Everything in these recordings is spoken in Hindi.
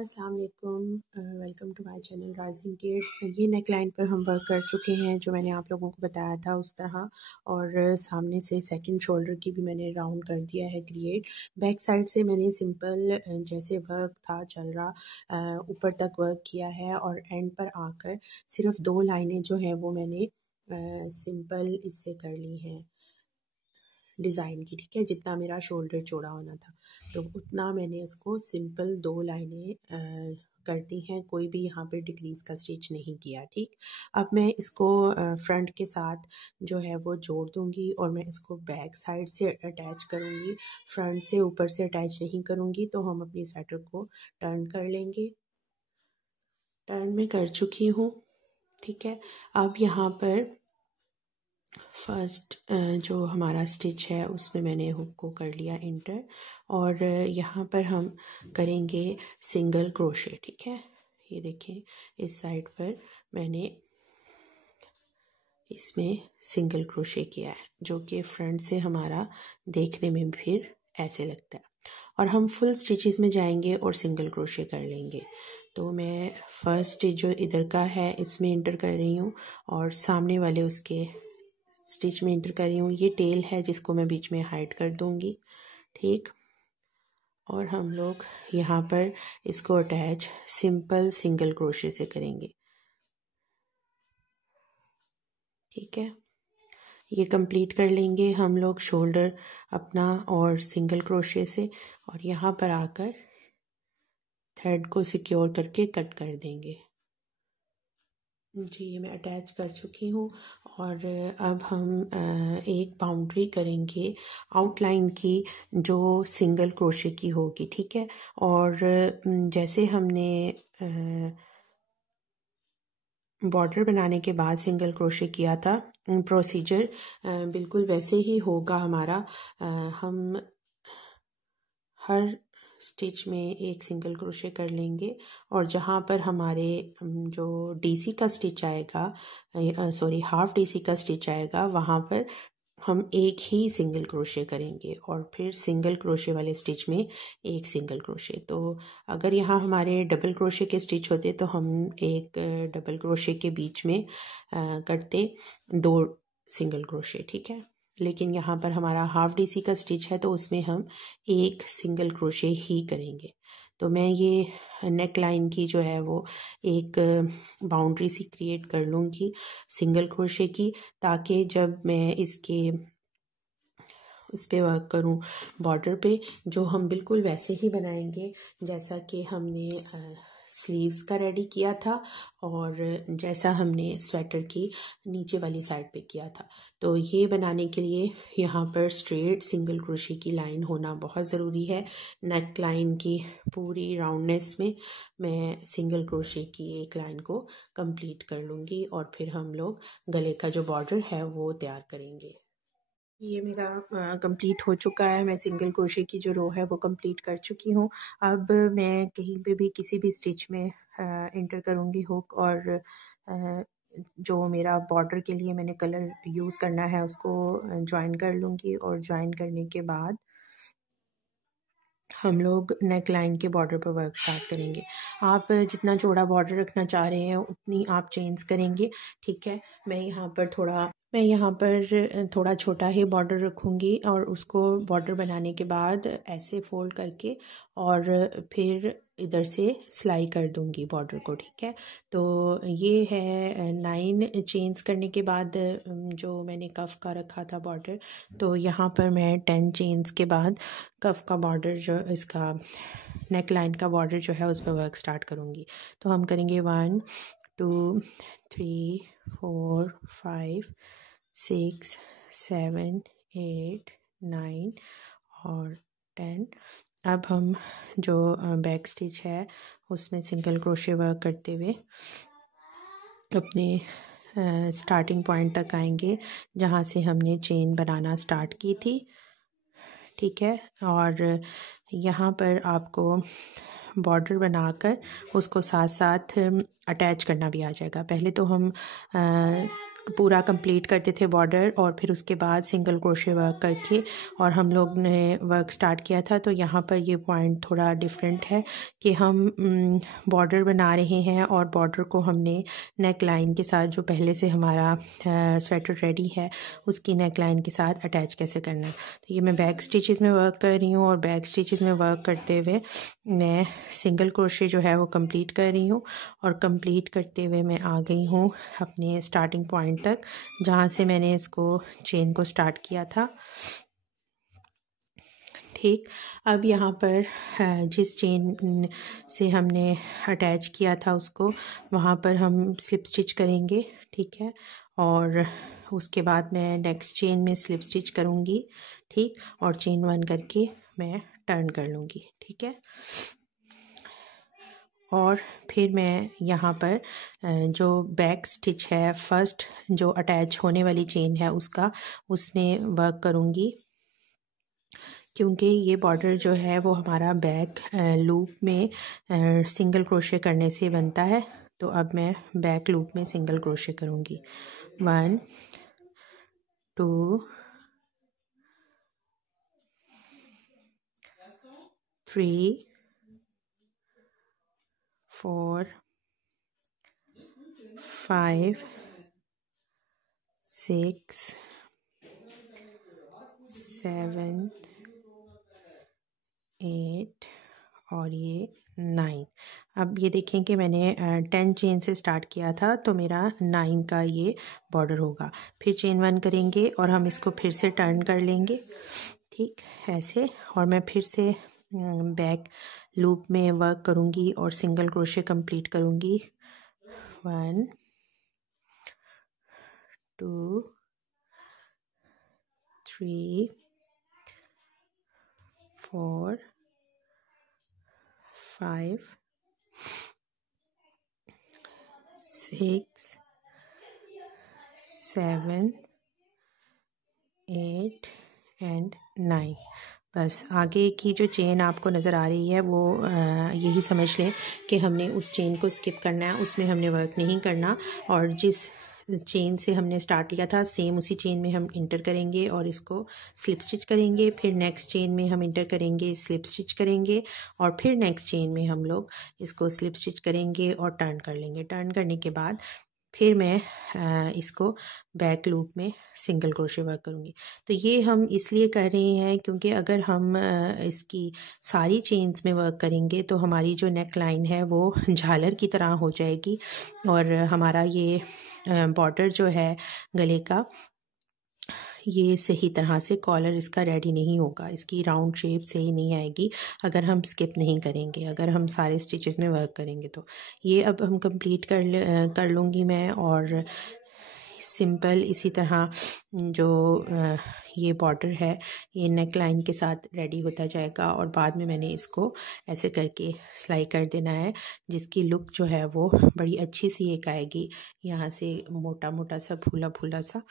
अस्सलाम वालेकुम, welcome to my channel rising kid. ये नेक लाइन पर हम वर्क कर चुके हैं जो मैंने आप लोगों को बताया था उस तरह, और सामने से सेकंड शोल्डर की भी मैंने राउंड कर दिया है क्रिएट। बैक साइड से मैंने सिंपल जैसे वर्क था चल रहा ऊपर तक वर्क किया है, और एंड पर आकर सिर्फ 2 लाइनें जो हैं वो मैंने सिंपल इससे कर ली हैं डिज़ाइन की। ठीक है, जितना मेरा शोल्डर चौड़ा होना था तो उतना मैंने उसको सिंपल 2 लाइनें कर दी हैं, कोई भी यहाँ पे डिक्रीज़ का स्टिच नहीं किया। ठीक, अब मैं इसको फ्रंट के साथ जो है वो जोड़ दूँगी और मैं इसको बैक साइड से अटैच करूँगी, फ्रंट से ऊपर से अटैच नहीं करूँगी। तो हम अपनी स्वेटर को टर्न कर लेंगे। टर्न में कर चुकी हूँ। ठीक है, अब यहाँ पर फर्स्ट जो हमारा स्टिच है उसमें मैंने हुक को कर लिया इंटर, और यहाँ पर हम करेंगे सिंगल क्रोशे। ठीक है, ये देखें इस साइड पर मैंने इसमें सिंगल क्रोशे किया है, जो कि फ्रंट से हमारा देखने में फिर ऐसे लगता है। और हम फुल स्टिचेस में जाएंगे और सिंगल क्रोशे कर लेंगे। तो मैं फर्स्ट स्टिच जो इधर का है इसमें इंटर कर रही हूँ, और सामने वाले उसके स्टिच में इंटर कर रही हूँ। ये टेल है जिसको मैं बीच में हाइड कर दूँगी। ठीक, और हम लोग यहाँ पर इसको अटैच सिंपल सिंगल क्रोशे से करेंगे। ठीक है, ये कंप्लीट कर लेंगे हम लोग शोल्डर अपना और सिंगल क्रोशे से, और यहाँ पर आकर थ्रेड को सिक्योर करके कट कर देंगे। जी, ये मैं अटैच कर चुकी हूँ, और अब हम एक बाउंड्री करेंगे आउटलाइन की जो सिंगल क्रोशे की होगी। ठीक है, और जैसे हमने बॉर्डर बनाने के बाद सिंगल क्रोशे किया था, प्रोसीजर बिल्कुल वैसे ही होगा हमारा। हम हर स्टिच में एक सिंगल क्रोशे कर लेंगे, और जहाँ पर हमारे जो डीसी का स्टिच आएगा, सॉरी हाफ डीसी का स्टिच आएगा, वहाँ पर हम एक ही सिंगल क्रोशे करेंगे, और फिर सिंगल क्रोशे वाले स्टिच में एक सिंगल क्रोशे। तो अगर यहाँ हमारे डबल क्रोशे के स्टिच होते तो हम एक डबल क्रोशे के बीच में करते 2 सिंगल क्रोशे। ठीक है, लेकिन यहाँ पर हमारा हाफ डीसी का स्टिच है तो उसमें हम एक सिंगल क्रोशे ही करेंगे। तो मैं ये नेक लाइन की जो है वो एक बाउंड्री सी क्रिएट कर लूँगी सिंगल क्रोशे की, ताकि जब मैं इसके उस पर वर्क करूँ बॉर्डर पे, जो हम बिल्कुल वैसे ही बनाएंगे जैसा कि हमने स्लीव्स का रेडी किया था, और जैसा हमने स्वेटर की नीचे वाली साइड पे किया था। तो ये बनाने के लिए यहाँ पर स्ट्रेट सिंगल क्रोशे की लाइन होना बहुत ज़रूरी है। नेक लाइन की पूरी राउंडनेस में मैं सिंगल क्रोशे की एक लाइन को कंप्लीट कर लूँगी, और फिर हम लोग गले का जो बॉर्डर है वो तैयार करेंगे। ये मेरा कंप्लीट हो चुका है। मैं सिंगल क्रोशे की जो रो है वो कंप्लीट कर चुकी हूँ। अब मैं कहीं पे भी किसी भी स्टिच में इंटर करूँगी हुक, और जो मेरा बॉर्डर के लिए मैंने कलर यूज़ करना है उसको ज्वाइन कर लूँगी, और ज्वाइन करने के बाद हम लोग नेक लाइन के बॉर्डर पर वर्क स्टार्ट करेंगे। आप जितना चौड़ा बॉर्डर रखना चाह रहे हैं उतनी आप चेंज करेंगे। ठीक है, मैं यहाँ पर थोड़ा छोटा ही बॉर्डर रखूँगी, और उसको बॉर्डर बनाने के बाद ऐसे फोल्ड करके और फिर इधर से सिलाई कर दूँगी बॉर्डर को। ठीक है, तो ये है 9 चेंज करने के बाद जो मैंने कफ का रखा था बॉर्डर, तो यहाँ पर मैं 10 चेंज के बाद कफ का बॉर्डर जो इसका नेक लाइन का बॉर्डर जो है उस पर वर्क स्टार्ट करूँगी। तो हम करेंगे 1 2 3 4 5 6 7 8 9 और 10। अब हम जो बैक स्टिच है उसमें सिंगल क्रोशे वर्क करते हुए अपने स्टार्टिंग पॉइंट तक आएंगे जहाँ से हमने चेन बनाना स्टार्ट की थी। ठीक है, और यहाँ पर आपको बॉर्डर बनाकर उसको साथ साथ अटैच करना भी आ जाएगा। पहले तो हम पूरा कंप्लीट करते थे बॉर्डर, और फिर उसके बाद सिंगल क्रोशे वर्क करके और हम लोग ने वर्क स्टार्ट किया था। तो यहाँ पर ये पॉइंट थोड़ा डिफरेंट है कि हम बॉर्डर बना रहे हैं और बॉर्डर को हमने नेक लाइन के साथ, जो पहले से हमारा स्वेटर रेडी है उसकी नेक लाइन के साथ अटैच कैसे करना है। तो ये मैं बैक स्टिचेस में वर्क कर रही हूँ और बैक स्टिचेस में वर्क करते हुए मैं सिंगल क्रोशे जो है वो कंप्लीट कर रही हूँ, और कंप्लीट करते हुए मैं आ गई हूँ अपने स्टार्टिंग पॉइंट तक, जहाँ से मैंने इसको चेन को स्टार्ट किया था। ठीक, अब यहाँ पर जिस चेन से हमने अटैच किया था उसको, वहाँ पर हम स्लिप स्टिच करेंगे। ठीक है, और उसके बाद मैं नेक्स्ट चेन में स्लिप स्टिच करूँगी। ठीक, और चेन 1 करके मैं टर्न कर लूँगी। ठीक है, और फिर मैं यहाँ पर जो बैक स्टिच है, फर्स्ट जो अटैच होने वाली चेन है उसका, उसमें वर्क करूँगी, क्योंकि ये बॉर्डर जो है वो हमारा बैक लूप में सिंगल क्रोशे करने से बनता है। तो अब मैं बैक लूप में सिंगल क्रोशे करूँगी। 1 2 3 4 5 6 7 8 और ये 9। अब ये देखें कि मैंने 10 चेन से स्टार्ट किया था, तो मेरा 9 का ये बॉर्डर होगा। फिर चेन 1 करेंगे और हम इसको फिर से टर्न कर लेंगे। ठीक, ऐसे, और मैं फिर से बैक लूप में वर्क करूँगी और सिंगल क्रोशे कंप्लीट करूँगी। 1 2 3 4 5 6 7 8 एंड 9। बस आगे की जो चेन आपको नज़र आ रही है वो यही समझ लें कि हमने उस चेन को स्किप करना है, उसमें हमने वर्क नहीं करना, और जिस चेन से हमने स्टार्ट किया था सेम उसी चेन में हम इंटर करेंगे और इसको स्लिप स्टिच करेंगे। फिर नेक्स्ट चेन में हम इंटर करेंगे, स्लिप स्टिच करेंगे, और फिर नेक्स्ट चेन में हम लोग इसको स्लिप स्टिच करेंगे और टर्न कर लेंगे। टर्न करने के बाद फिर मैं इसको बैक लूप में सिंगल क्रोशे वर्क करूँगी। तो ये हम इसलिए कर रहे हैं क्योंकि अगर हम इसकी सारी चेन्स में वर्क करेंगे तो हमारी जो नेक लाइन है वो झालर की तरह हो जाएगी, और हमारा ये बॉर्डर जो है गले का, ये सही तरह से कॉलर इसका रेडी नहीं होगा, इसकी राउंड शेप सही नहीं आएगी अगर हम स्किप नहीं करेंगे, अगर हम सारे स्टिचेस में वर्क करेंगे। तो ये अब हम कंप्लीट कर लूँगी मैं, और सिंपल इसी तरह जो ये बॉर्डर है ये नेक लाइन के साथ रेडी होता जाएगा, और बाद में मैंने इसको ऐसे करके सिलाई कर देना है, जिसकी लुक जो है वो बड़ी अच्छी सी एक आएगी, यहाँ से मोटा मोटा सा फूला फूला सा।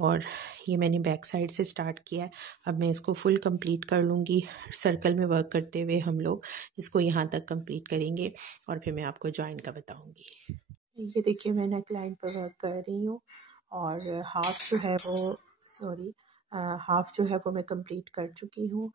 और ये मैंने बैक साइड से स्टार्ट किया है, अब मैं इसको फुल कंप्लीट कर लूँगी। सर्कल में वर्क करते हुए हम लोग इसको यहाँ तक कंप्लीट करेंगे और फिर मैं आपको जॉइन का बताऊँगी। ये देखिए मैं नेक लाइन पर वर्क कर रही हूँ, और हाफ जो है वो हाफ जो है वो मैं कंप्लीट कर चुकी हूँ।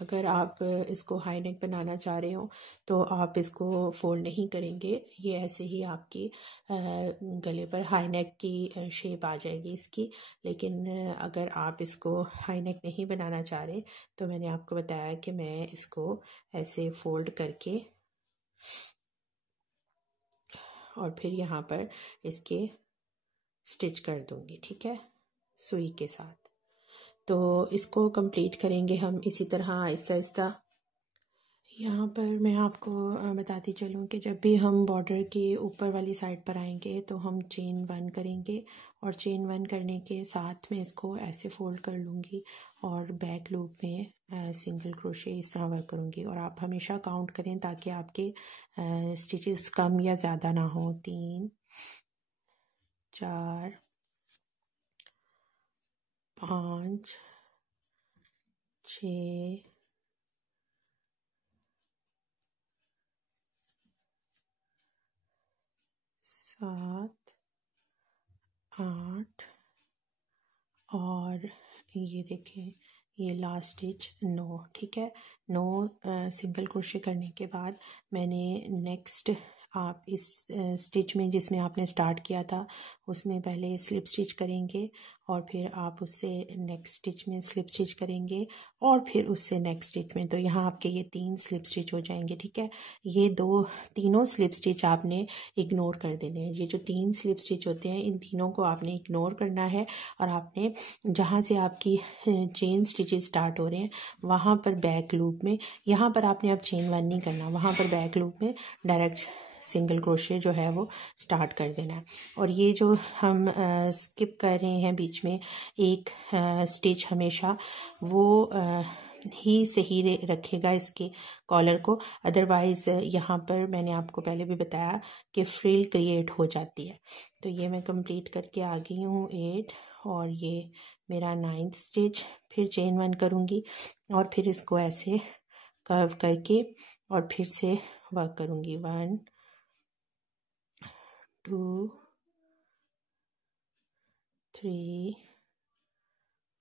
अगर आप इसको हाई नेक बनाना चाह रहे हो तो आप इसको फोल्ड नहीं करेंगे, ये ऐसे ही आपकी गले पर हाई नेक की शेप आ जाएगी इसकी। लेकिन अगर आप इसको हाई नेक नहीं बनाना चाह रहे तो मैंने आपको बताया कि मैं इसको ऐसे फोल्ड करके और फिर यहाँ पर इसके स्टिच कर दूँगी। ठीक है, सुई के साथ। तो इसको कंप्लीट करेंगे हम इसी तरह आहिस्ता आहिस्ता। यहाँ पर मैं आपको बताती चलूँ कि जब भी हम बॉर्डर के ऊपर वाली साइड पर आएंगे तो हम चेन 1 करेंगे, और चेन 1 करने के साथ में इसको ऐसे फोल्ड कर लूँगी और बैक लूप में सिंगल क्रोशे इस तरह वर्क करूँगी। और आप हमेशा काउंट करें ताकि आपके स्टिचेस कम या ज़्यादा ना हो। 3 4 5 6 7 8 और ये देखें ये लास्ट स्टिच 9, ठीक है। 9 सिंगल क्रोशे करने के बाद मैंने नेक्स्ट आप इस स्टिच में जिसमें आपने स्टार्ट किया था उसमें पहले स्लिप स्टिच करेंगे और फिर आप उससे नेक्स्ट स्टिच में स्लिप स्टिच करेंगे और फिर उससे नेक्स्ट स्टिच में, तो यहाँ आपके ये 3 स्लिप स्टिच हो जाएंगे, ठीक है। ये तीनों स्लिप स्टिच आपने इग्नोर कर देने हैं। ये जो 3 स्लिप स्टिच होते हैं इन तीनों को आपने इग्नोर करना है और आपने जहाँ से आपकी चेन स्टिचेस स्टार्ट हो रहे हैं वहाँ पर बैक लूप में, यहाँ पर आपने अब चेन 1 नहीं करना, वहाँ पर बैक लूप में डायरेक्ट सिंगल क्रोशे जो है वो स्टार्ट कर देना है। और ये जो हम स्किप कर रहे हैं बीच में एक स्टिच, हमेशा वो ही सही रखेगा इसके कॉलर को, अदरवाइज़ यहाँ पर मैंने आपको पहले भी बताया कि फ्रिल क्रिएट हो जाती है। तो ये मैं कंप्लीट करके आ गई हूँ 8 और ये मेरा 9th स्टिच, फिर चेन 1 करूँगी और फिर इसको ऐसे कर्व करके और फिर से वर्क करूँगी 1 2 3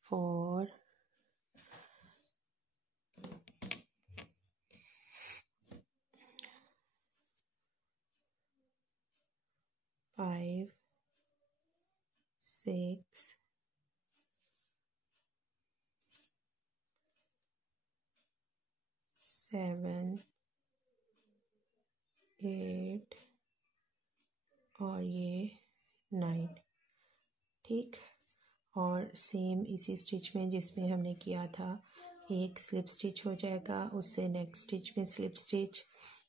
4 5 6 7 8 और ये 9, ठीक। और सेम इसी स्टिच में जिसमें हमने किया था एक स्लिप स्टिच हो जाएगा, उससे नेक्स्ट स्टिच में स्लिप स्टिच,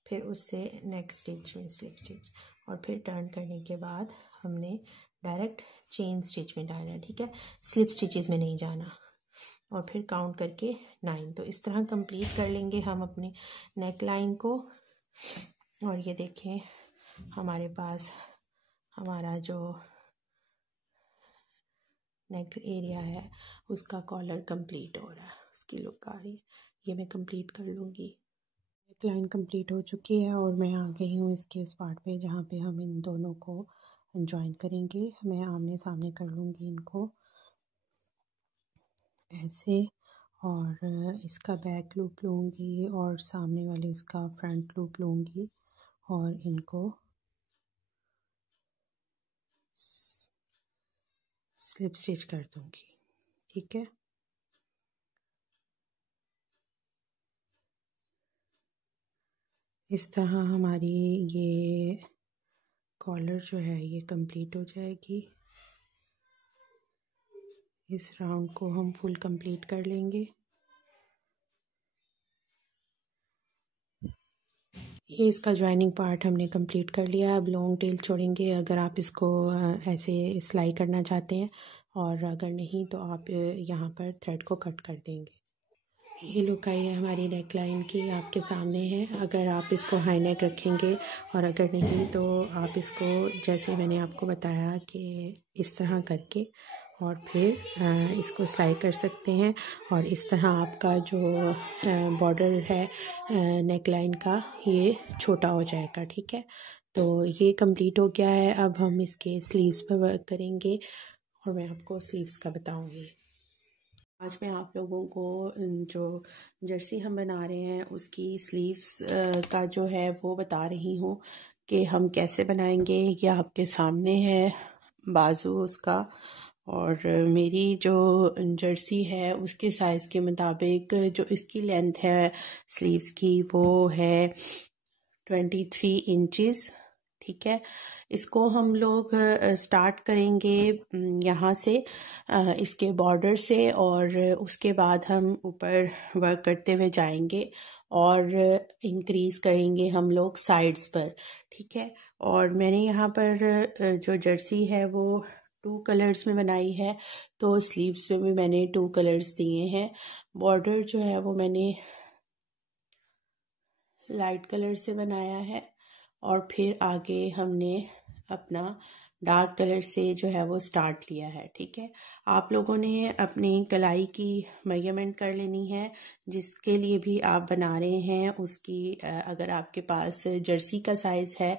फिर उससे नेक्स्ट स्टिच में स्लिप स्टिच और फिर टर्न करने के बाद हमने डायरेक्ट चेन स्टिच में डालना है, ठीक है, स्लिप स्टिचेस में नहीं जाना। और फिर काउंट करके 9। तो इस तरह कंप्लीट कर लेंगे हम अपने नेक लाइन को। और ये देखें हमारे पास हमारा जो नेक एरिया है उसका कॉलर कंप्लीट हो रहा है, उसकी लुक आ रही है। ये मैं कंप्लीट कर लूँगी। नेक लाइन कंप्लीट हो चुकी है और मैं आ गई हूँ इसके उस पार्ट पे जहाँ पे हम इन दोनों को जॉइन करेंगे। मैं आमने सामने कर लूँगी इनको ऐसे और इसका बैक लूप लूँगी और सामने वाले उसका फ्रंट लूप लूँगी और इनको स्लिप स्टिच कर दूँगी, ठीक है। इस तरह हमारी ये कॉलर जो है ये कंप्लीट हो जाएगी। इस राउंड को हम फुल कंप्लीट कर लेंगे। ये इसका ज्वाइनिंग पार्ट हमने कंप्लीट कर लिया। अब लॉन्ग टेल छोड़ेंगे अगर आप इसको ऐसे सिलाई करना चाहते हैं, और अगर नहीं तो आप यहाँ पर थ्रेड को कट कर देंगे। ये लुक आई है हमारी नेक लाइन की, आपके सामने है। अगर आप इसको हाई नेक रखेंगे और अगर नहीं तो आप इसको जैसे मैंने आपको बताया कि इस तरह करके और फिर इसको सिलाई कर सकते हैं। और इस तरह आपका जो बॉर्डर है नेक लाइन का ये छोटा हो जाएगा, ठीक है। तो ये कंप्लीट हो गया है। अब हम इसके स्लीव्स पर वर्क करेंगे और मैं आपको स्लीव्स का बताऊंगी। आज मैं आप लोगों को जो जर्सी हम बना रहे हैं उसकी स्लीव्स का जो है वो बता रही हूँ कि हम कैसे बनाएंगे। ये आपके सामने है बाजू उसका, और मेरी जो जर्सी है उसके साइज़ के मुताबिक जो इसकी लेंथ है स्लीव्स की वो है 23 इंचेस, ठीक है। इसको हम लोग स्टार्ट करेंगे यहाँ से इसके बॉर्डर से, और उसके बाद हम ऊपर वर्क करते हुए जाएंगे और इंक्रीज़ करेंगे हम लोग साइड्स पर, ठीक है। और मैंने यहाँ पर जो जर्सी है वो 2 कलर्स में बनाई है, तो स्लीव्स में भी मैंने 2 कलर्स दिए हैं। बॉर्डर जो है वो मैंने लाइट कलर से बनाया है और फिर आगे हमने अपना डार्क कलर से जो है वो स्टार्ट लिया है। ठीक है, आप लोगों ने अपनी कलाई की मेजरमेंट कर लेनी है, जिसके लिए भी आप बना रहे हैं उसकी अगर आपके पास जर्सी का साइज़ है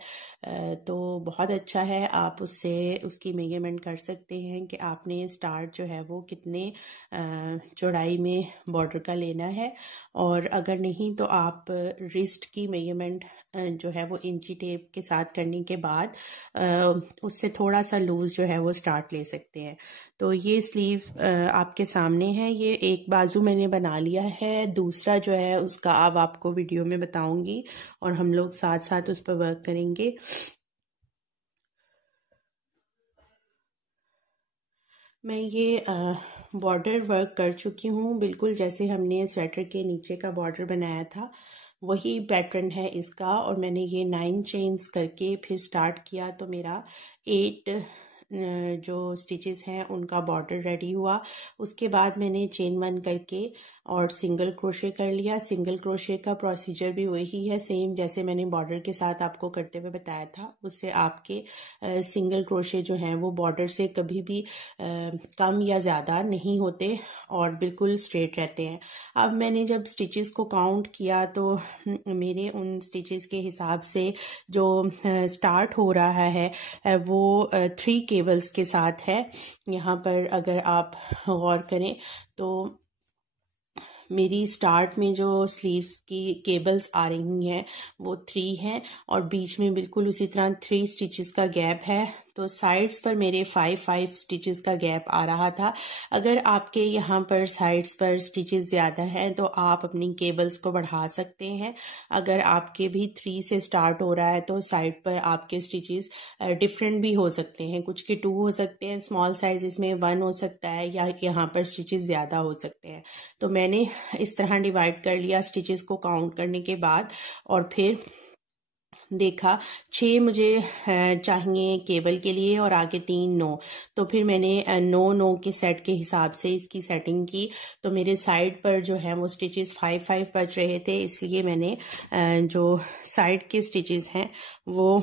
तो बहुत अच्छा है, आप उससे उसकी मेजरमेंट कर सकते हैं कि आपने स्टार्ट जो है वो कितने चौड़ाई में बॉर्डर का लेना है। और अगर नहीं तो आप रिस्ट की मेजरमेंट जो है वो इंची टेप के साथ करने के बाद उससे थोड़ा सा लूज़ जो है वो स्टार्ट ले सकते हैं। तो ये स्लीव आपके सामने है, ये एक बाजू मैंने बना लिया है, दूसरा जो है उसका अब आपको वीडियो में बताऊंगी और हम लोग साथ साथ उस पर वर्क करेंगे। मैं ये बॉर्डर वर्क कर चुकी हूँ, बिल्कुल जैसे हमने स्वेटर के नीचे का बॉर्डर बनाया था वही पैटर्न है इसका। और मैंने ये 9 चेन्स करके फिर स्टार्ट किया तो मेरा 8 जो स्टिचेस हैं उनका बॉर्डर रेडी हुआ। उसके बाद मैंने चेन 1 करके और सिंगल क्रोशे कर लिया। सिंगल क्रोशे का प्रोसीजर भी वही है, सेम जैसे मैंने बॉर्डर के साथ आपको करते हुए बताया था। उससे आपके सिंगल क्रोशे जो हैं वो बॉर्डर से कभी भी कम या ज़्यादा नहीं होते और बिल्कुल स्ट्रेट रहते हैं। अब मैंने जब स्टिचेस को काउंट किया तो मेरे उन स्टिचेस के हिसाब से जो स्टार्ट हो रहा है वो 3 केबल्स के साथ है। यहाँ पर अगर आप गौर करें तो मेरी स्टार्ट में जो स्लीव्स की केबल्स आ रही हैं वो 3 हैं और बीच में बिल्कुल उसी तरह 3 स्टिचेस का गैप है। तो साइड्स पर मेरे 5 स्टिचेस का गैप आ रहा था। अगर आपके यहाँ पर साइड्स पर स्टिचेस ज़्यादा हैं तो आप अपनी केबल्स को बढ़ा सकते हैं। अगर आपके भी 3 से स्टार्ट हो रहा है तो साइड पर आपके स्टिचेस डिफरेंट भी हो सकते हैं, कुछ के 2 हो सकते हैं, स्मॉल साइज़ में 1 हो सकता है, या यहाँ पर स्टिचेस ज़्यादा हो सकते हैं। तो मैंने इस तरह डिवाइड कर लिया स्टिचेस को काउंट करने के बाद और फिर देखा 6 मुझे चाहिए केबल के लिए और आगे 3 नो। तो फिर मैंने 9 के सेट के हिसाब से इसकी सेटिंग की। तो मेरे साइड पर जो है वो स्टिचेस 5 बच रहे थे, इसलिए मैंने जो साइड के स्टिचेस हैं वो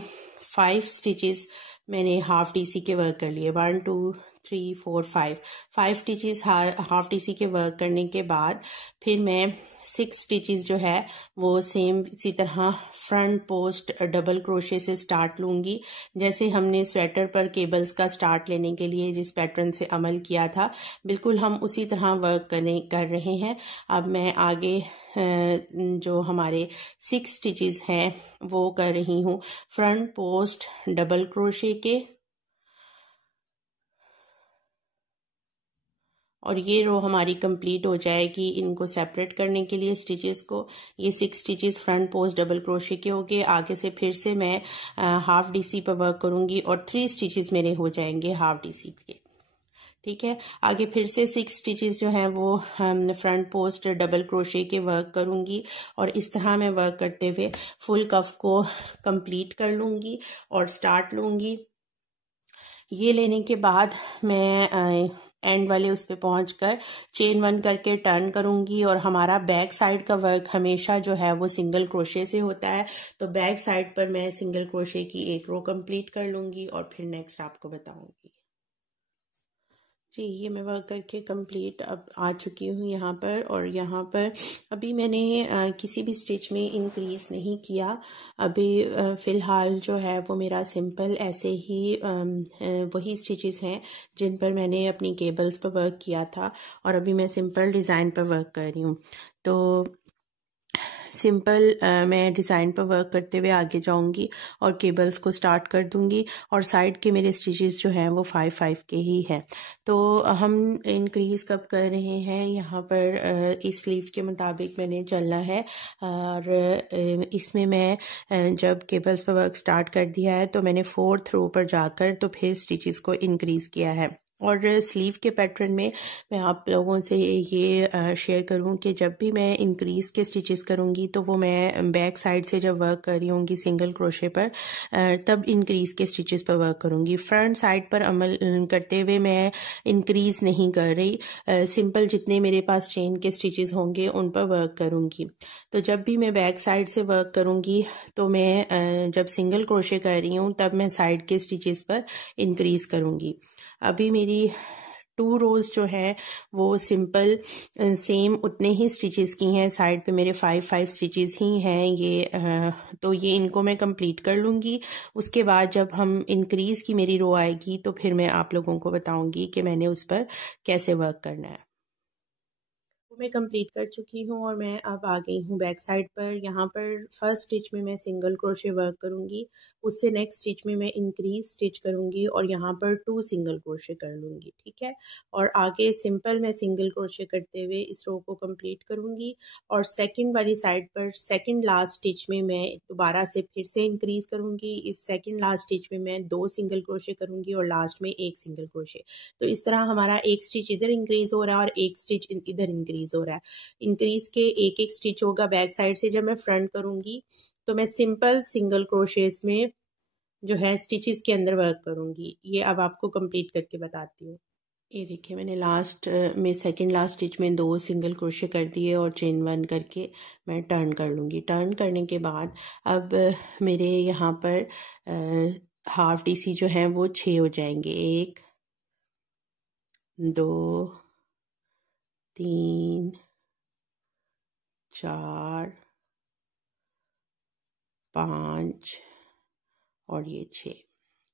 5 स्टिचेस मैंने हाफ डीसी के वर्क कर लिए। 1 2 3 4 5 स्टिचेस हाफ डीसी के वर्क करने के बाद फिर मैं 6 स्टिचेस जो है वो सेम इसी तरह फ्रंट पोस्ट डबल क्रोशे से स्टार्ट लूँगी। जैसे हमने स्वेटर पर केबल्स का स्टार्ट लेने के लिए जिस पैटर्न से अमल किया था बिल्कुल हम उसी तरह वर्क कर रहे हैं। अब मैं आगे जो हमारे 6 स्टिचेस हैं वो कर रही हूँ फ्रंट पोस्ट डबल क्रोशे के। और ये रो हमारी कंप्लीट हो जाएगी। इनको सेपरेट करने के लिए स्टिचेस को ये 6 stitches front post double crochet के हो गए। आगे से फिर से मैं हाफ डीसी पर वर्क करूंगी और 3 स्टिचेस मेरे हो जाएंगे हाफ डीसी के। ठीक है, आगे फिर से 6 स्टिचेस जो हैं वो फ्रंट पोस्ट डबल क्रोशे के वर्क करूंगी और इस तरह मैं वर्क करते हुए फुल कफ को कंप्लीट कर लूंगी और स्टार्ट लूंगी। ये लेने के बाद मैं एंड वाले उस पे पहुंचकर चेन 1 करके टर्न करूंगी और हमारा बैक साइड का वर्क हमेशा जो है वो सिंगल क्रोशे से होता है। तो बैक साइड पर मैं सिंगल क्रोशे की एक रो कंप्लीट कर लूंगी और फिर नेक्स्ट आपको बताऊंगी। जी, ये मैं वर्क करके कंप्लीट अब आ चुकी हूँ यहाँ पर। और यहाँ पर अभी मैंने किसी भी स्टिच में इंक्रीज नहीं किया। अभी फ़िलहाल जो है वो मेरा सिंपल ऐसे ही वही स्टिचेस हैं जिन पर मैंने अपनी केबल्स पर वर्क किया था और अभी मैं सिंपल डिज़ाइन पर वर्क कर रही हूँ। तो सिंपल मैं डिज़ाइन पर वर्क करते हुए आगे जाऊंगी और केबल्स को स्टार्ट कर दूंगी और साइड के मेरे स्टिचेस जो हैं वो 5 के ही हैं। तो हम इंक्रीज़ कब कर रहे हैं, यहाँ पर इस स्लीव के मुताबिक मैंने चलना है। और इसमें मैं जब केबल्स पर वर्क स्टार्ट कर दिया है तो मैंने 4th रो पर जाकर तो फिर स्टिचेस को इंक्रीज़ किया है। और स्लीव के पैटर्न में मैं आप लोगों से ये शेयर करूं कि जब भी मैं इंक्रीज़ के स्टिचेस करूंगी तो वो मैं बैक साइड से जब वर्क कर रही होंगी सिंगल क्रोशे पर तब इंक्रीज़ के स्टिचेस पर वर्क करूंगी। फ्रंट साइड पर अमल करते हुए मैं इंक्रीज़ नहीं कर रही, सिंपल जितने मेरे पास चेन के स्टिचेस होंगे उन पर वर्क करूंगी। तो जब भी मैं बैक साइड से वर्क करूंगी तो मैं जब सिंगल क्रोशे कर रही हूँ तब मैं साइड के स्टिचेस पर इंक्रीज़ करूंगी। अभी मेरी 2 रोज़ जो है वो सिंपल सेम उतने ही स्टिचेस की हैं, साइड पे मेरे 5 स्टिचेस ही हैं ये तो ये इनको मैं कंप्लीट कर लूँगी। उसके बाद जब हम इंक्रीज़ की मेरी रो आएगी तो फिर मैं आप लोगों को बताऊँगी कि मैंने उस पर कैसे वर्क करना है। मैं कंप्लीट कर चुकी हूँ और मैं अब आ गई हूँ बैक साइड पर। यहाँ पर फर्स्ट स्टिच में मैं सिंगल क्रोशे वर्क करूँगी, उससे नेक्स्ट स्टिच में मैं इंक्रीज स्टिच करूँगी और यहाँ पर 2 सिंगल क्रोशे कर लूँगी, ठीक है। और आगे सिंपल मैं सिंगल क्रोशे करते हुए इस रो को कंप्लीट करूँगी और सेकंड वाली साइड पर सेकंड लास्ट स्टिच में मैं दोबारा से फिर से इंक्रीज करूँगी। इस सेकंड लास्ट स्टिच में मैं 2 सिंगल क्रोशे करूँगी और लास्ट में 1 सिंगल क्रोशे। तो इस तरह हमारा एक स्टिच इधर इंक्रीज हो रहा है और एक स्टिच इधर इंक्रीज हो रहा है। इंक्रीज के एक स्टिच होगा बैक साइड से। जब मैं फ्रंट करूंगी तो मैं सिंपल सिंगल क्रोशेस में जो है स्टिचेस के अंदर वर्क करूंगी। ये अब आपको कंप्लीट करके बताती हूँ। ये देखिए मैंने लास्ट में सेकंड लास्ट स्टिच में 2 सिंगल क्रोशे कर दिए और चेन 1 करके मैं टर्न कर लूँगी। टर्न करने के बाद अब मेरे यहाँ पर हाफ DC जो है वो 6 हो जाएंगे। 1 2 3 4 5 और ये 6,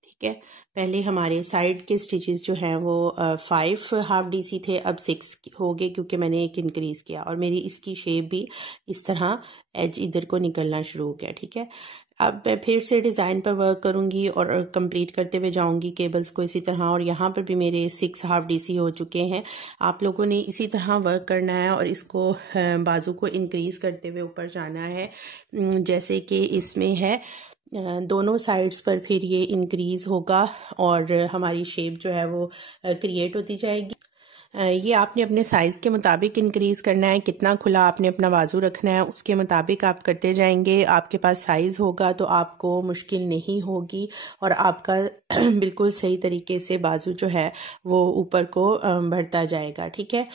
ठीक है। पहले हमारे साइड के स्टिचेस जो हैं वो 5 हाफ DC थे, अब 6 हो गए क्योंकि मैंने एक इंक्रीज़ किया और मेरी इसकी शेप भी इस तरह एज इधर को निकलना शुरू हो गया, ठीक है। अब मैं फिर से डिज़ाइन पर वर्क करूँगी और कंप्लीट करते हुए जाऊँगी केबल्स को इसी तरह। और यहाँ पर भी मेरे 6 हाफ DC हो चुके हैं। आप लोगों ने इसी तरह वर्क करना है और इसको बाजू को इंक्रीज़ करते हुए ऊपर जाना है, जैसे कि इसमें है। दोनों साइड्स पर फिर ये इंक्रीज़ होगा और हमारी शेप जो है वो क्रिएट होती जाएगी। ये आपने अपने साइज़ के मुताबिक इंक्रीज़ करना है, कितना खुला आपने अपना बाजू रखना है उसके मुताबिक आप करते जाएंगे। आपके पास साइज़ होगा तो आपको मुश्किल नहीं होगी और आपका बिल्कुल सही तरीके से बाजू जो है वो ऊपर को बढ़ता जाएगा, ठीक है।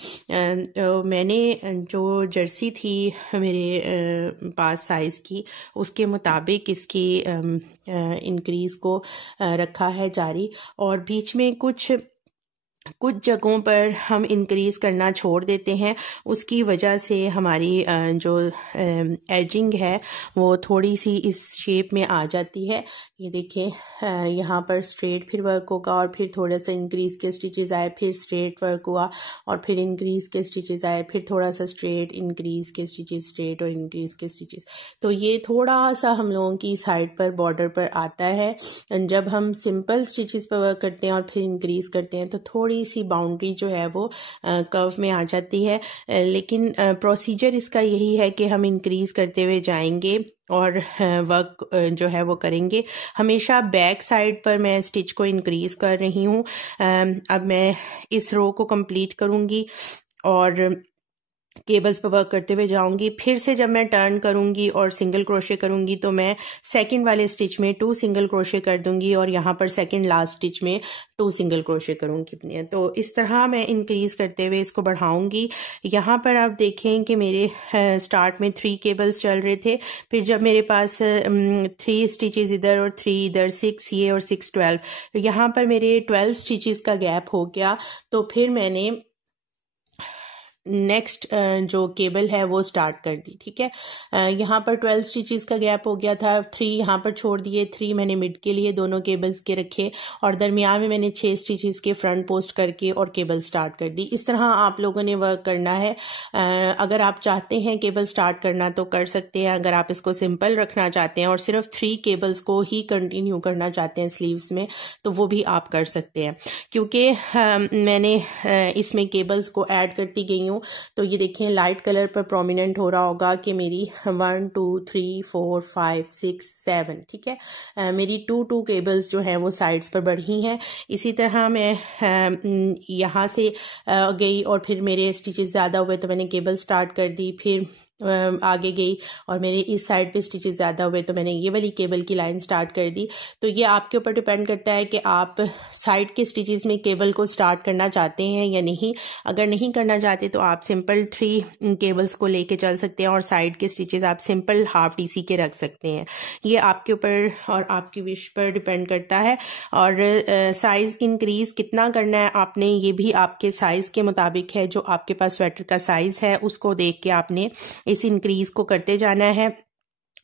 मैंने जो जर्सी थी मेरे पास साइज़ की उसके मुताबिक इसकी इंक्रीज़ को रखा है जारी और बीच में कुछ जगहों पर हम इंक्रीज़ करना छोड़ देते हैं। उसकी वजह से हमारी जो एजिंग है वो थोड़ी सी इस शेप में आ जाती है। ये देखें यहाँ पर स्ट्रेट फिर वर्क होगा और फिर थोड़ा सा इंक्रीज़ के स्टिचेस आए, फिर स्ट्रेट वर्क हुआ और फिर इंक्रीज़ के स्टिचेस आए, फिर थोड़ा सा स्ट्रेट, इंक्रीज़ के स्टिचेस, स्ट्रेट और इंक्रीज़ के स्टिचेस। तो ये थोड़ा सा हम लोगों की साइड पर बॉर्डर पर आता है। जब हम सिंपल स्टिचेस पर वर्क करते हैं और फिर इंक्रीज़ करते हैं तो थोड़ी सी बाउंड्री जो है वो कर्व में आ जाती है, लेकिन प्रोसीजर इसका यही है कि हम इंक्रीज़ करते हुए जाएंगे और वर्क जो है वो करेंगे। हमेशा बैक साइड पर मैं स्टिच को इंक्रीज़ कर रही हूँ। अब मैं इस रो को कंप्लीट करूँगी और केबल्स पर वर्क करते हुए जाऊंगी। फिर से जब मैं टर्न करूंगी और सिंगल क्रोशे करूंगी तो मैं सेकंड वाले स्टिच में 2 सिंगल क्रोशे कर दूंगी और यहाँ पर सेकंड लास्ट स्टिच में 2 सिंगल क्रोशे करूंगी। तो इस तरह मैं इंक्रीज़ करते हुए इसको बढ़ाऊंगी। यहाँ पर आप देखें कि मेरे स्टार्ट में 3 केबल्स चल रहे थे, फिर जब मेरे पास 3 स्टिचेस इधर और 3 इधर, 6 ये और 6 12, तो यहाँ पर मेरे 12 स्टिचेस का गैप हो गया। तो फिर मैंने नेक्स्ट जो केबल है वो स्टार्ट कर दी, ठीक है। यहाँ पर 12 स्टिचेस का गैप हो गया था, 3 यहाँ पर छोड़ दिए, 3 मैंने मिड के लिए दोनों केबल्स के रखे और दरमियान में मैंने 6 स्टिचेस के फ्रंट पोस्ट करके और केबल स्टार्ट कर दी। इस तरह आप लोगों ने वर्क करना है। अगर आप चाहते हैं केबल स्टार्ट करना तो कर सकते हैं, अगर आप इसको सिंपल रखना चाहते हैं और सिर्फ 3 केबल्स को ही कंटिन्यू करना चाहते हैं स्लीव्स में तो वो भी आप कर सकते हैं, क्योंकि मैंने इसमें केबल्स को ऐड करती गई हूँ हूँ तो ये देखें लाइट कलर पर प्रोमिनेंट हो रहा होगा कि मेरी 1 2 3 4 5 6 7, ठीक है। मेरी 2 केबल्स जो हैं वो साइड्स पर बढ़ी हैं। इसी तरह मैं यहाँ से गई और फिर मेरे स्टिचेस ज़्यादा हुए तो मैंने केबल स्टार्ट कर दी, फिर आगे गई और मेरे इस साइड पे स्टिचेस ज़्यादा हुए तो मैंने ये वाली केबल की लाइन स्टार्ट कर दी। तो ये आपके ऊपर डिपेंड करता है कि आप साइड के स्टिचेस में केबल को स्टार्ट करना चाहते हैं या नहीं। अगर नहीं करना चाहते तो आप सिंपल 3 केबल्स को लेके चल सकते हैं और साइड के स्टिचेस आप सिंपल हाफ DC के रख सकते हैं। ये आपके ऊपर और आपकी विश पर डिपेंड करता है। और साइज़ इंक्रीज़ कितना करना है आपने, ये भी आपके साइज़ के मुताबिक है। जो आपके पास स्वेटर का साइज़ है उसको देख के आपने इस इंक्रीज को करते जाना है।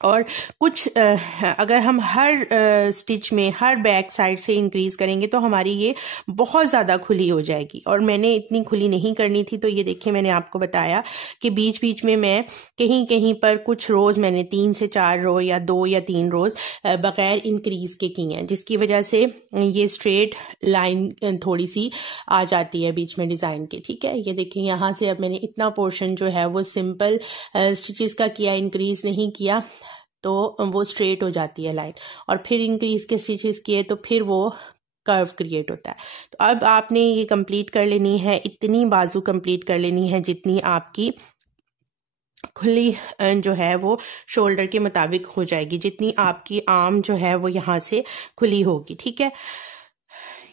और कुछ अगर हम हर स्टिच में हर बैक साइड से इंक्रीज करेंगे तो हमारी ये बहुत ज़्यादा खुली हो जाएगी, और मैंने इतनी खुली नहीं करनी थी। तो ये देखिए मैंने आपको बताया कि बीच बीच में मैं कहीं कहीं पर कुछ रोज़ मैंने 3 से 4 रो या 2 या 3 रोज़ बग़ैर इंक्रीज के की हैं, जिसकी वजह से ये स्ट्रेट लाइन थोड़ी सी आ जाती है बीच में डिज़ाइन के, ठीक है। ये देखिए यहाँ से अब मैंने इतना पोर्शन जो है वो सिंपल स्टिचेस का किया, इंक्रीज नहीं किया, तो वो स्ट्रेट हो जाती है लाइन। और फिर इंक्रीज के स्टिचेस किए तो फिर वो कर्व क्रिएट होता है। तो अब आपने ये कंप्लीट कर लेनी है, इतनी बाजू कंप्लीट कर लेनी है जितनी आपकी खुली जो है वो शोल्डर के मुताबिक हो जाएगी, जितनी आपकी आर्म जो है वो यहाँ से खुली होगी, ठीक है।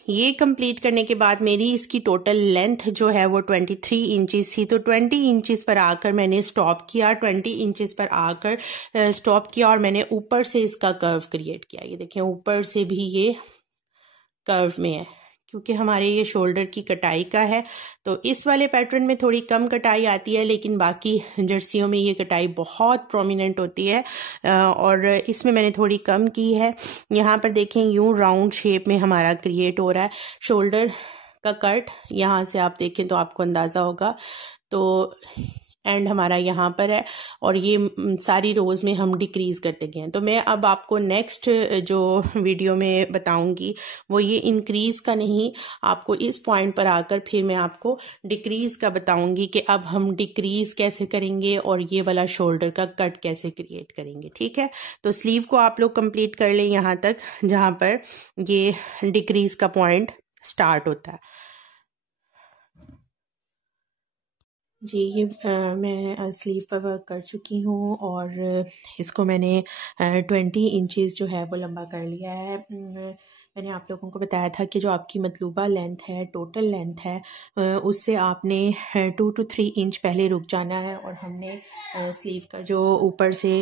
ये कंप्लीट करने के बाद मेरी इसकी टोटल लेंथ जो है वो 23 इंचेस थी। तो 20 इंचेस पर आकर मैंने स्टॉप किया, 20 इंचेस पर आकर स्टॉप किया और मैंने ऊपर से इसका कर्व क्रिएट किया। ये देखें ऊपर से भी ये कर्व में है, क्योंकि हमारे ये शोल्डर की कटाई का है। तो इस वाले पैटर्न में थोड़ी कम कटाई आती है, लेकिन बाकी जर्सियों में ये कटाई बहुत प्रोमिनेंट होती है और इसमें मैंने थोड़ी कम की है। यहाँ पर देखें यूं राउंड शेप में हमारा क्रिएट हो रहा है शोल्डर का कट। यहाँ से आप देखें तो आपको अंदाज़ा होगा। तो एंड हमारा यहाँ पर है और ये सारी रोज़ में हम डिक्रीज़ करते गए हैं। तो मैं अब आपको नेक्स्ट जो वीडियो में बताऊंगी वो ये इंक्रीज़ का नहीं, आपको इस पॉइंट पर आकर फिर मैं आपको डिक्रीज़ का बताऊंगी कि अब हम डिक्रीज़ कैसे करेंगे और ये वाला शोल्डर का कट कैसे क्रिएट करेंगे, ठीक है। तो स्लीव को आप लोग कंप्लीट कर लें यहाँ तक जहाँ पर ये डिक्रीज़ का पॉइंट स्टार्ट होता है। जी ये मैं स्लीव पर वर्क कर चुकी हूँ और इसको मैंने 20 इंचेस जो है वो लंबा कर लिया है। मैंने आप लोगों को बताया था कि जो आपकी मतलूबा लेंथ है, टोटल लेंथ है, उससे आपने 2 to 3 इंच पहले रुक जाना है और हमने स्लीव का जो ऊपर से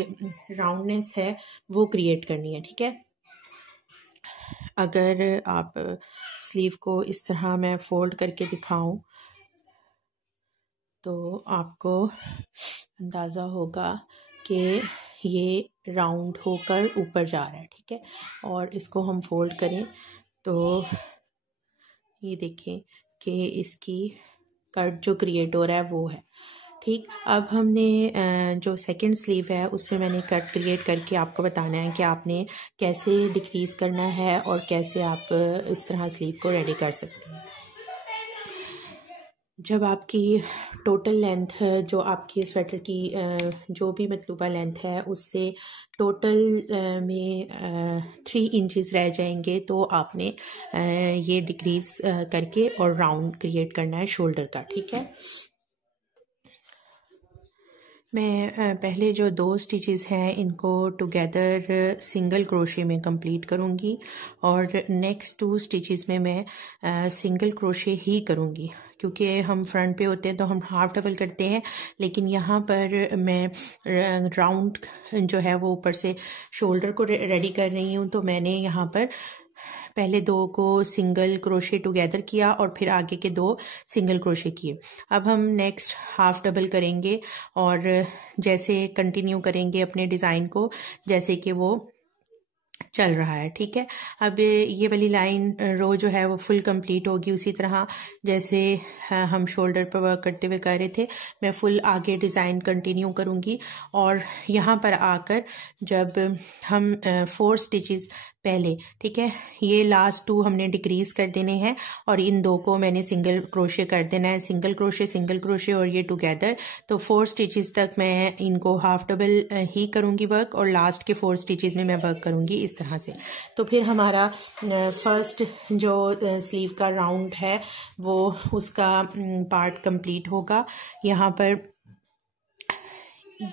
राउंडनेस है वो क्रिएट करनी है, ठीक है। अगर आप स्लीव को इस तरह मैं फोल्ड करके दिखाऊं तो आपको अंदाज़ा होगा कि ये राउंड होकर ऊपर जा रहा है, ठीक है। और इसको हम फोल्ड करें तो ये देखें कि इसकी कट जो क्रिएट हो रहा है वो है, ठीक। अब हमने जो सेकंड स्लीव है उसमें मैंने कट क्रिएट करके आपको बताना है कि आपने कैसे डिक्रीज़ करना है और कैसे आप इस तरह स्लीव को रेडी कर सकते हैं। जब आपकी टोटल लेंथ जो आपकी स्वेटर की जो भी मतलूबा लेंथ है उससे टोटल में 3 इंचेस रह जाएंगे तो आपने ये डिक्रीज़ करके और राउंड क्रिएट करना है शोल्डर का, ठीक है। मैं पहले जो 2 स्टिचेस हैं इनको टुगेदर सिंगल क्रोशे में कंप्लीट करूँगी और नेक्स्ट 2 स्टिचेस में मैं सिंगल क्रोशे ही करूँगी, क्योंकि हम फ्रंट पे होते हैं तो हम हाफ डबल करते हैं, लेकिन यहाँ पर मैं राउंड जो है वो ऊपर से शोल्डर को रेडी कर रही हूँ। तो मैंने यहाँ पर पहले 2 को सिंगल क्रोशे टुगेदर किया और फिर आगे के 2 सिंगल क्रोशे किए। अब हम नेक्स्ट हाफ डबल करेंगे और जैसे कंटिन्यू करेंगे अपने डिज़ाइन को जैसे कि वो चल रहा है, ठीक है। अब ये वाली लाइन रो जो है वो फुल कंप्लीट होगी उसी तरह जैसे हम शोल्डर पर वर्क करते हुए कर रहे थे। मैं फुल आगे डिज़ाइन कंटिन्यू करूँगी और यहाँ पर आकर जब हम 4 स्टिचेस पहले, ठीक है। ये लास्ट 2 हमने डिक्रीज कर देने हैं और इन 2 को मैंने सिंगल क्रोशे कर देना है, सिंगल क्रोशे और ये टुगेदर। तो 4 स्टिचेस तक मैं इनको हाफ डबल ही करूँगी वर्क और लास्ट के 4 स्टिचेस में मैं वर्क करूँगी इस तरह से। तो फिर हमारा फर्स्ट जो स्लीव का राउंड है वो उसका पार्ट कंप्लीट होगा। यहाँ पर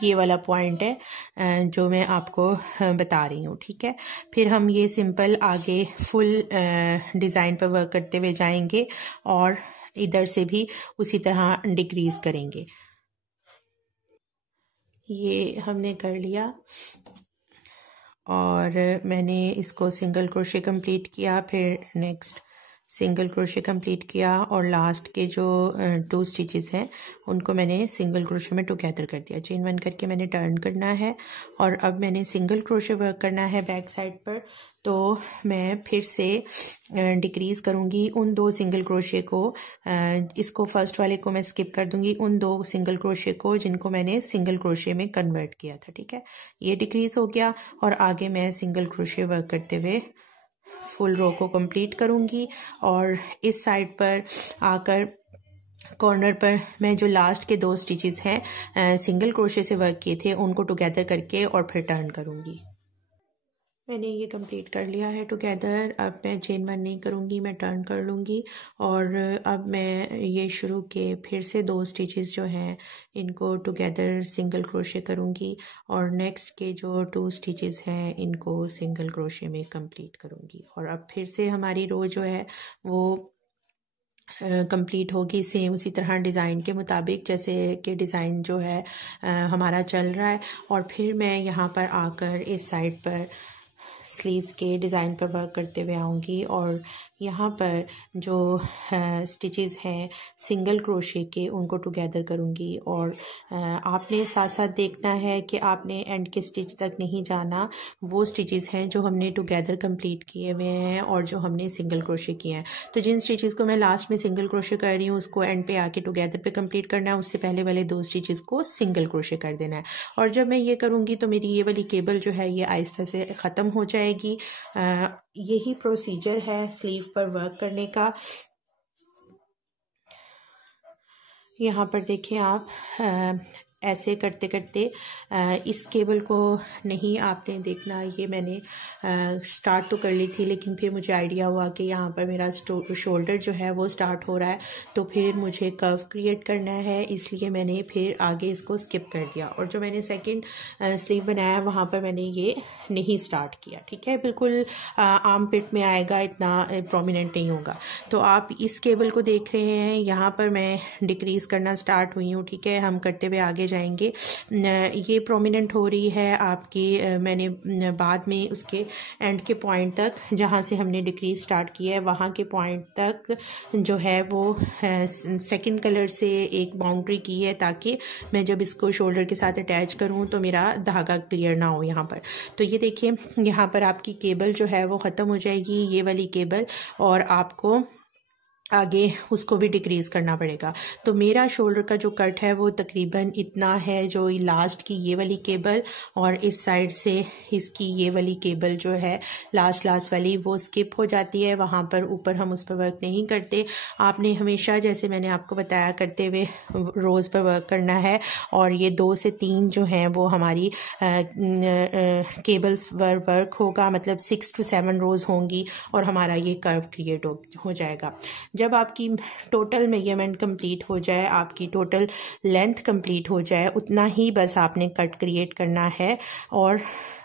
ये वाला पॉइंट है जो मैं आपको बता रही हूँ, ठीक है। फिर हम ये सिंपल आगे फुल डिज़ाइन पर वर्क करते हुए जाएंगे और इधर से भी उसी तरह डिक्रीज करेंगे। ये हमने कर लिया और मैंने इसको सिंगल क्रोशे कंप्लीट किया, फिर नेक्स्ट सिंगल क्रोशे कंप्लीट किया और लास्ट के जो 2 स्टिचेस हैं उनको मैंने सिंगल क्रोशे में टुगेदर कर दिया। चेन 1 करके मैंने टर्न करना है और अब मैंने सिंगल क्रोशे वर्क करना है बैक साइड पर। तो मैं फिर से डिक्रीज करूँगी उन 2 सिंगल क्रोशे को, इसको फर्स्ट वाले को मैं स्किप कर दूँगी, उन 2 सिंगल क्रोशे को जिनको मैंने सिंगल क्रोशे में कन्वर्ट किया था, ठीक है। ये डिक्रीज हो गया और आगे मैं सिंगल क्रोशे वर्क करते हुए फुल रो को कंप्लीट करूँगी और इस साइड पर आकर कॉर्नर पर मैं जो लास्ट के 2 स्टिचेस हैं सिंगल क्रोशे से वर्क किए थे उनको टुगेदर करके और फिर टर्न करूँगी। मैंने ये कंप्लीट कर लिया है टुगेदर। अब मैं चेन 1 नहीं करूँगी, मैं टर्न कर लूँगी और अब मैं ये शुरू के फिर से 2 स्टिचेस जो हैं इनको टुगेदर सिंगल क्रोशे करूँगी और नेक्स्ट के जो 2 स्टिचेस हैं इनको सिंगल क्रोशे में कंप्लीट करूँगी और अब फिर से हमारी रो जो है वो कंप्लीट होगी सेम उसी तरह डिज़ाइन के मुताबिक जैसे कि डिज़ाइन जो है हमारा चल रहा है। और फिर मैं यहाँ पर आकर इस साइड पर स्लीव्स के डिज़ाइन पर वर्क करते हुए आऊँगी और यहाँ पर जो स्टिचेस हैं सिंगल क्रोशे के उनको टुगेदर करूँगी और आपने साथ साथ देखना है कि आपने एंड के स्टिच तक नहीं जाना। वो स्टिचेस हैं जो हमने टुगेदर कंप्लीट किए हुए हैं और जो हमने सिंगल क्रोशे किए हैं। तो जिन स्टिचेस को मैं लास्ट में सिंगल क्रोशे कर रही हूँ उसको एंड पे आके टुगेदर पे कंप्लीट करना है, उससे पहले वाले 2 स्टिचेस को सिंगल क्रोशे कर देना है। और जब मैं ये करूँगी तो मेरी ये वाली केबल जो है ये आहिस्ता से ख़त्म हो जाएगी। यही प्रोसीजर है स्लीव पर वर्क करने का। यहाँ पर देखें आप ऐसे करते करते इस केबल को नहीं आपने देखना। ये मैंने स्टार्ट तो कर ली थी लेकिन फिर मुझे आइडिया हुआ कि यहाँ पर मेरा शोल्डर जो है वो स्टार्ट हो रहा है तो फिर मुझे कर्व क्रिएट करना है, इसलिए मैंने फिर आगे इसको स्किप कर दिया और जो मैंने सेकंड स्लीव बनाया वहाँ पर मैंने ये नहीं स्टार्ट किया, ठीक है। बिल्कुल आर्म पिट में आएगा, इतना प्रोमिनेंट नहीं होगा। तो आप इस केबल को देख रहे हैं, यहाँ पर मैं डिक्रीज करना स्टार्ट हुई हूँ, ठीक है। हम करते हुए आगे जाएंगे। ये प्रोमिनेंट हो रही है आपकी, मैंने बाद में उसके एंड के पॉइंट तक जहाँ से हमने डिक्रीज स्टार्ट किया है वहाँ के पॉइंट तक जो है वो सेकंड कलर से एक बाउंड्री की है ताकि मैं जब इसको शोल्डर के साथ अटैच करूँ तो मेरा धागा क्लियर ना हो यहाँ पर। तो ये देखिए यहाँ पर आपकी केबल जो है वो ख़त्म हो जाएगी, ये वाली केबल, और आपको आगे उसको भी डिक्रीज़ करना पड़ेगा। तो मेरा शोल्डर का जो कट है वो तकरीबन इतना है, जो लास्ट की ये वाली केबल और इस साइड से इसकी ये वाली केबल जो है लास्ट वाली वो स्किप हो जाती है, वहाँ पर ऊपर हम उस पर वर्क नहीं करते। आपने हमेशा जैसे मैंने आपको बताया करते हुए रोज़ पर वर्क करना है और ये 2 से 3 जो हैं वो हमारी केबल्स पर वर्क होगा, मतलब 6 to 7 रोज़ होंगी और हमारा ये कर्व क्रिएट हो जाएगा। जब आपकी टोटल मेजरमेंट कंप्लीट हो जाए, आपकी टोटल लेंथ कंप्लीट हो जाए, उतना ही बस आपने कट क्रिएट करना है और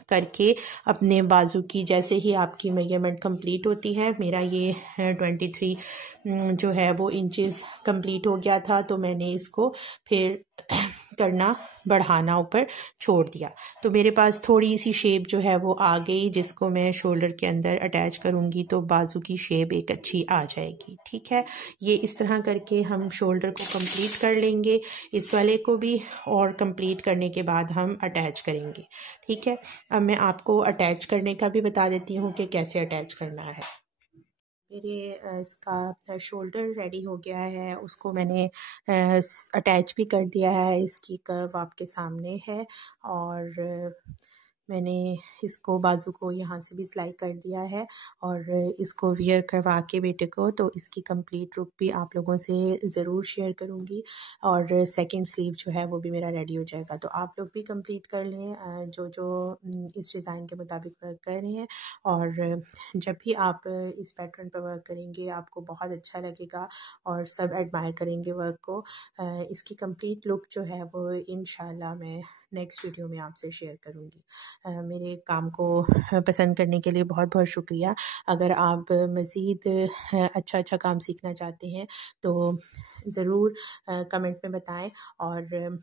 करके अपने बाजू की, जैसे ही आपकी मेजरमेंट कंप्लीट होती है, मेरा ये 23 जो है वो इंचेस कंप्लीट हो गया था तो मैंने इसको फिर करना बढ़ाना ऊपर छोड़ दिया। तो मेरे पास थोड़ी सी शेप जो है वो आ गई, जिसको मैं शोल्डर के अंदर अटैच करूँगी तो बाजू की शेप एक अच्छी आ जाएगी, ठीक है। ये इस तरह करके हम शोल्डर को कंप्लीट कर लेंगे, इस वाले को भी, और कंप्लीट करने के बाद हम अटैच करेंगे, ठीक है। अब मैं आपको अटैच करने का भी बता देती हूँ कि कैसे अटैच करना है। मेरे इसका शोल्डर रेडी हो गया है, उसको मैंने अटैच भी कर दिया है। इसकी कर्व आपके सामने है और मैंने इसको बाजू को यहाँ से भी सिलाई कर दिया है और इसको वियर करवा के बेटे को तो इसकी कंप्लीट लुक भी आप लोगों से ज़रूर शेयर करूँगी। और सेकंड स्लीव जो है वो भी मेरा रेडी हो जाएगा। तो आप लोग भी कंप्लीट कर लें जो जो इस डिज़ाइन के मुताबिक वर्क कर रहे हैं। और जब भी आप इस पैटर्न पर वर्क करेंगे आपको बहुत अच्छा लगेगा और सब एडमायर करेंगे वर्क को। इसकी कंप्लीट लुक जो है वो इंशाल्लाह मैं नेक्स्ट वीडियो में आपसे शेयर करूँगी। मेरे काम को पसंद करने के लिए बहुत बहुत शुक्रिया। अगर आप मज़ीद अच्छा अच्छा काम सीखना चाहते हैं तो ज़रूर कमेंट में बताएं और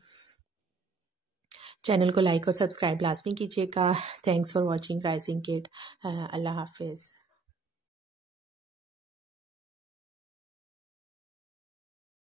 चैनल को लाइक और सब्सक्राइब लाजमी कीजिएगा। Thanks for watching Rising Kid. अल्लाह हाफिज़।